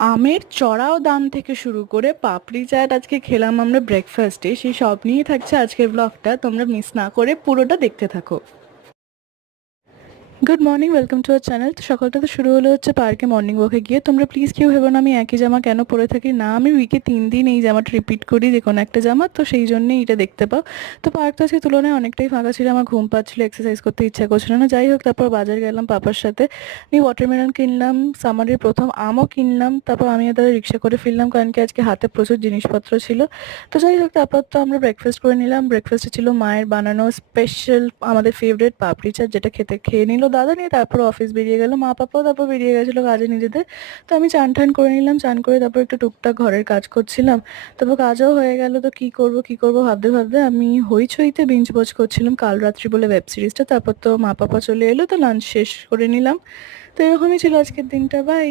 আমের চড়াও দাম থেকে শুরু করে পাপড়ি চাট আজকে খেলাম আমরা ব্রেকফাস্টে, সেই সব নিয়েই থাকছে আজকের ব্লগটা। তোমরা মিস না করে পুরোটা দেখতে থাকো। Good morning, welcome to our channel. তো সকালটা তো শুরু হলো হচ্ছে পার্কে মর্নিং ওয়াকে গিয়ে। তোমরা প্লিজ কেউ ভেবো না আমি একই জামা কেন পরে থাকি, না আমি উইকে 3 দিন এই জামাটা রিপিট করি যে কোনো একটা জামা, তো সেই জন্যই এটা দেখতে পাও। তো পার্ক তো আজকে তুলনায় অনেকটাই ফাঁকা ছিল, আমার ঘুম পাচ্ছিল, এক্সারসাইজ করতে ইচ্ছা করছিল না। যাই হোক, তারপর বাজার গেলাম পাপার সাথে, আমি ওয়াটারমেলন কিনলাম, সামারের প্রথম আমও কিনলাম, তারপর আমি তাদের রিক্সা করে ফিরলাম কারণ কি আজকে হাতে প্রচুর জিনিসপত্র ছিল। তো যাই হোক, তারপর তো আমরা ব্রেকফাস্ট করে নিলাম। ব্রেকফাস্টে ছিল মায়ের বানানো স্পেশাল আমাদের ফেভারিট পাপড়ি চাট, যেটা খেয়ে নিল দাদা, নিয়ে তারপর অফিস বেরিয়ে গেল। মা পাপাও তারপর বেরিয়ে গেছিলো কাজে নিজেদের। তো আমি চান টান করে নিলাম, চান করে তারপর একটু টুকটাক ঘরের কাজ করছিলাম। তারপর কাজও হয়ে গেল। তো কি করব ভাবতে ভাবতে আমি হইচইতে বিঞ্জ ওয়াচ করছিলাম কাল রাত্রি বলে ওয়েব সিরিজটা। তারপর তো মা পাপা চলে এলো, তো লাঞ্চ শেষ করে নিলাম। তো এরকমই ছিল আজকের দিনটা। বাই।